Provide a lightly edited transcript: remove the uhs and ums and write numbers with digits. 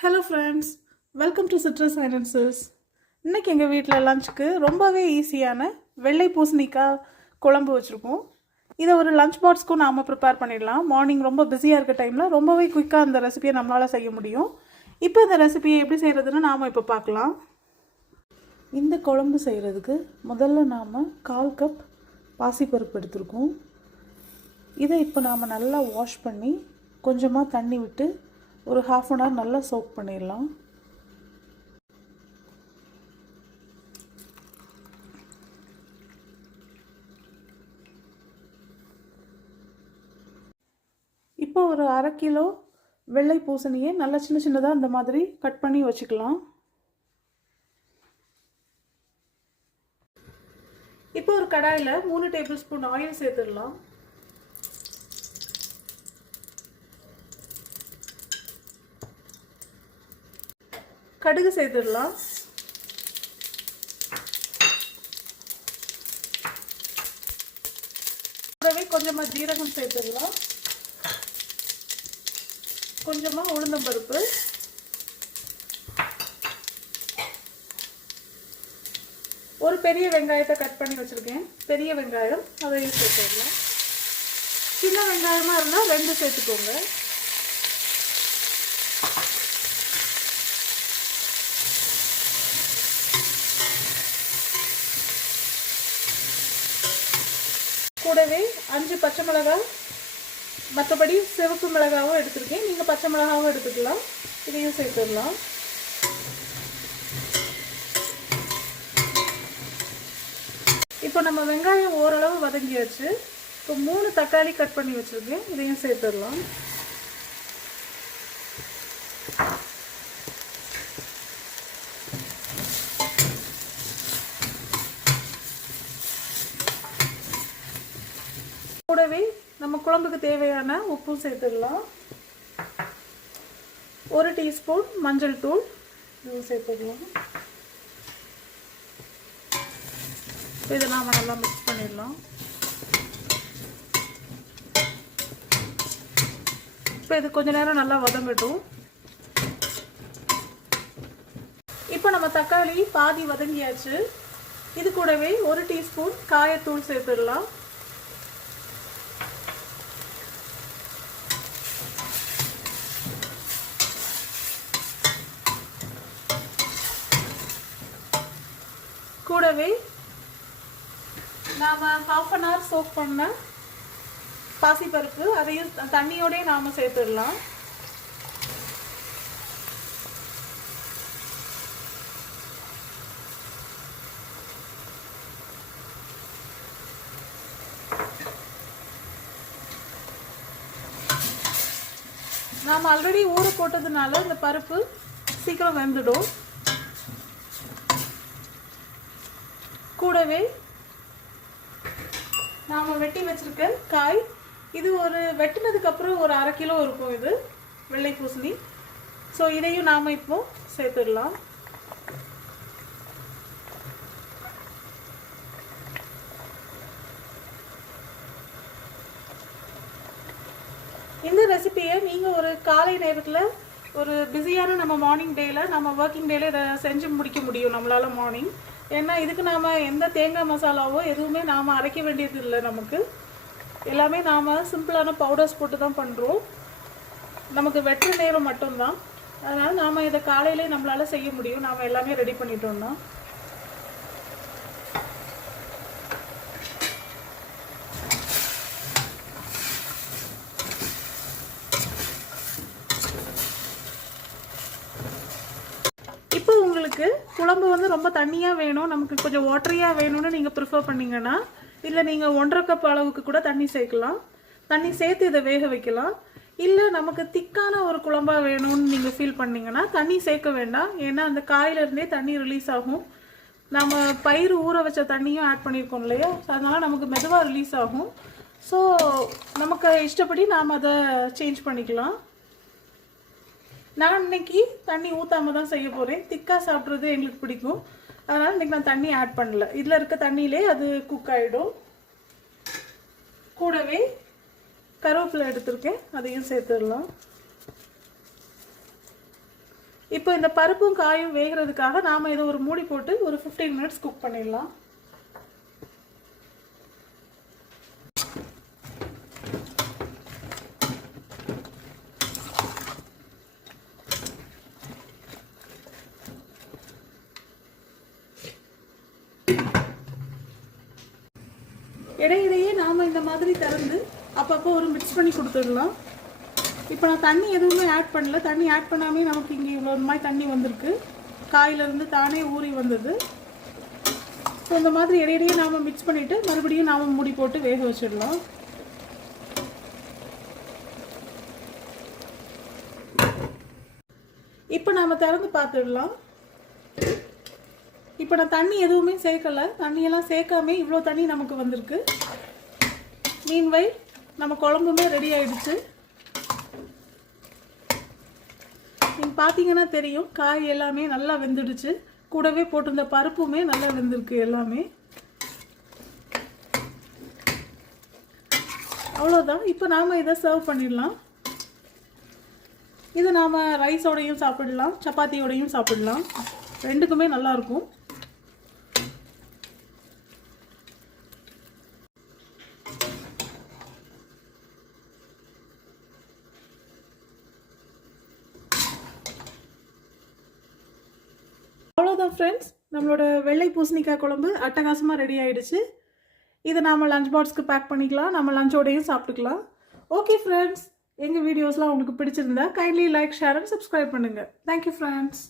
Hello friends, welcome to citrus silencers. இன்றைக்கி எங்கள் வீட்டில் லஞ்சுக்கு ரொம்பவே ஈஸியான வெள்ளை பூசணிக்காய் குழம்பு வச்சுருக்கோம். இதை ஒரு லஞ்ச் பாக்ஸ்க்கும் நாம் ப்ரிப்பேர் பண்ணிடலாம். மார்னிங் ரொம்ப பிஸியாக இருக்க டைமில் ரொம்பவே குயிக்காக அந்த ரெசிபியை நம்மளால் செய்ய முடியும். இப்போ இந்த ரெசிபியை எப்படி செய்கிறதுன்னு நாம் இப்போ பார்க்கலாம். இந்த குழம்பு செய்கிறதுக்கு முதல்ல நாம் 1/4 கப் பாசிப்பருப்பு எடுத்துருக்கோம். இதை இப்போ நாம் நல்லா வாஷ் பண்ணி கொஞ்சமாக தண்ணி விட்டு ஒரு 1/2 அன் ஹவர் நல்லா சோக் பண்ணிடலாம். இப்போ ஒரு 1/2 கிலோ வெள்ளை பூசணியை நல்லா சின்ன சின்னதாக இந்த மாதிரி கட் பண்ணி வச்சுக்கலாம். இப்போ ஒரு கடாயில் 3 டேபிள் ஸ்பூன் ஆயில் சேர்த்துடலாம். கடுகு சேர்த்துடலாம். கூடவே கொஞ்சமாக ஜீரகம் சேர்த்துடலாம். கொஞ்சமாக உளுந்தம்பருப்பு, ஒரு பெரிய வெங்காயத்தை கட் பண்ணி வச்சுருக்கேன். பெரிய வெங்காயம் அதையும் சேர்த்துடலாம். சின்ன வெங்காயமாக இருந்தால் 2 சேர்த்துக்கோங்க. கூடவே 5 பச்சை மிளகாய், மற்றபடி சிவப்பு மிளகாவும் எடுத்துருக்கேன். நீங்கள் பச்சை மிளகாவும் எடுத்துக்கலாம். இதையும் சேர்த்துடலாம். இப்போ நம்ம வெங்காயம் ஓரளவு வதங்கியாச்சு. இப்போ 3 தக்காளி கட் பண்ணி வச்சுருக்கேன். இதையும் சேர்த்துடலாம். கூடவே நம்ம குழம்புக்கு தேவையான உப்பும் சேர்த்துடலாம். 1 டீஸ்பூன் மஞ்சள் தூள் இதுவும் சேர்த்துடலாம். இதை நாம் நல்லா மிக்ஸ் பண்ணிடலாம். இப்போ இது கொஞ்ச நேரம் நல்லா வதங்கட்டும். இப்போ நம்ம தக்காளி பாதி வதங்கியாச்சு. இது கூடவே 1 டீஸ்பூன் காயத்தூள் சேர்த்துடலாம். கூடவே நாம் 1/2 அன் ஹவர் சோக் பண்ண பாசிப்பருப்பு அதையும் தண்ணியோடய நாம் சேர்த்துடலாம். நாம் ஆல்ரெடி ஊற போட்டதுனால இந்த பருப்பு சீக்கிரம் வெந்துடும். கூடவே நாம் வெட்டி வச்சிருக்க காய், இது ஒரு வெட்டினதுக்கப்புறம் ஒரு 1/2 கிலோ இருக்கும் இது வெள்ளை பூசணி. ஸோ இதையும் நாம் இப்போ சேர்த்துடலாம். இந்த ரெசிபியை நீங்கள் ஒரு காலை நேரத்தில் ஒரு பிஸியான நம்ம மார்னிங் டேயில் நம்ம ஒர்க்கிங் டேயில் இதை செஞ்சு முடிக்க முடியும் நம்மளால் மார்னிங். ஏன்னா இதுக்கு நாம் எந்த தேங்காய் மசாலாவோ எதுவுமே நாம் அரைக்க வேண்டியது இல்லை. நமக்கு எல்லாமே நாம் சிம்பிளான பவுடர்ஸ் போட்டு தான் பண்ணுறோம். நமக்கு வெட்டுற நேரம் மட்டும்தான். அதனால் நாம் இதை காலையிலே நம்மளால் செய்ய முடியும். நாம் எல்லாமே ரெடி பண்ணிட்டோம்னா. இப்போ உங்களுக்கு குழம்பு வந்து ரொம்ப தண்ணியாக வேணும், நமக்கு கொஞ்சம் வாட்டரியாக வேணும்னு நீங்கள் ப்ரிஃபர் பண்ணிங்கன்னா இல்லை நீங்கள் 1/2 கப் அளவுக்கு கூட தண்ணி சேர்க்கலாம். தண்ணி சேர்த்து இதை வேக வைக்கலாம். இல்லை நமக்கு திக்கான ஒரு குழம்பாக வேணும்னு நீங்கள் ஃபீல் பண்ணிங்கன்னா தண்ணி சேர்க்க வேண்டாம். ஏன்னா அந்த காயிலிருந்தே தண்ணி ரிலீஸ் ஆகும். நம்ம பயிர் ஊற வச்ச தண்ணியும் ஆட் பண்ணியிருக்கோம் இல்லையா, அதனால் நமக்கு மெதுவாக ரிலீஸ் ஆகும். ஸோ நமக்கு இஷ்டப்படி நாம் அதை சேஞ்ச் பண்ணிக்கலாம். நான் இன்னைக்கு தண்ணி ஊற்றாமல் தான் செய்ய போகிறேன். திக்காக சாப்பிட்றது எங்களுக்கு பிடிக்கும். அதனால் இன்றைக்கி நான் தண்ணி ஆட் பண்ணல. இதில் இருக்க தண்ணியிலே அது குக் ஆகிடும். கூடவே கருவேப்பிலை எடுத்துருக்கேன், அதையும் சேர்த்துடலாம். இப்போ இந்த பருப்பும் காயும் வேகிறதுக்காக நாம் இதை ஒரு மூடி போட்டு ஒரு 15 மினிட்ஸ் குக் பண்ணிடலாம். இடையிடையே நாம் இந்த மாதிரி திறந்து அப்பப்போ ஒரு மிக்ஸ் பண்ணி கொடுத்துடலாம். இப்போ நான் தண்ணி எதுவுமே ஆட் பண்ணல. தண்ணி ஆட் பண்ணாமே நமக்கு இங்கே இவ்வளோ மாதிரி தண்ணி வந்திருக்கு. காயிலிருந்து தானே ஊறி வந்தது. ஸோ இந்த மாதிரி இடையிடையே நாம் மிக்ஸ் பண்ணிவிட்டு மறுபடியும் நாம் மூடி போட்டு வேக வச்சிடலாம். இப்போ நாம் திறந்து பார்த்துடலாம். இப்போ நான் தண்ணி எதுவுமே சேர்க்கலை. தண்ணியெல்லாம் சேர்க்காமே இவ்வளோ தண்ணி நமக்கு வந்திருக்கு. மீன்வைல் நம்ம குழம்புமே ரெடி ஆயிடுச்சு. நீங்கள் பார்த்தீங்கன்னா தெரியும், காய் எல்லாமே நல்லா வெந்துடுச்சு. கூடவே போட்டிருந்த பருப்புமே நல்லா வெந்திருக்கு எல்லாமே. அவ்வளோதான். இப்போ நாம் இதை சர்வ் பண்ணிடலாம். இது நாம் ரைஸோடையும் சாப்பிடலாம், சப்பாத்தியோடையும் சாப்பிடலாம். ரெண்டுக்குமே நல்லாயிருக்கும். அவ்வளோதான் ஃப்ரெண்ட்ஸ், நம்மளோட வெள்ளை பூசணிக்காய் குழம்பு அட்டகாசமாக ரெடி ஆகிடுச்சு. இதை நாம் லஞ்ச் பாக்ஸ்க்கு பேக் பண்ணிக்கலாம், நம்ம லஞ்சோடையும் சாப்பிட்டுக்கலாம். ஓகே ஃப்ரெண்ட்ஸ், எங்கள் வீடியோஸ்லாம் உங்களுக்கு பிடிச்சிருந்தா kindly like, share and subscribe பண்ணுங்கள். Thank you friends.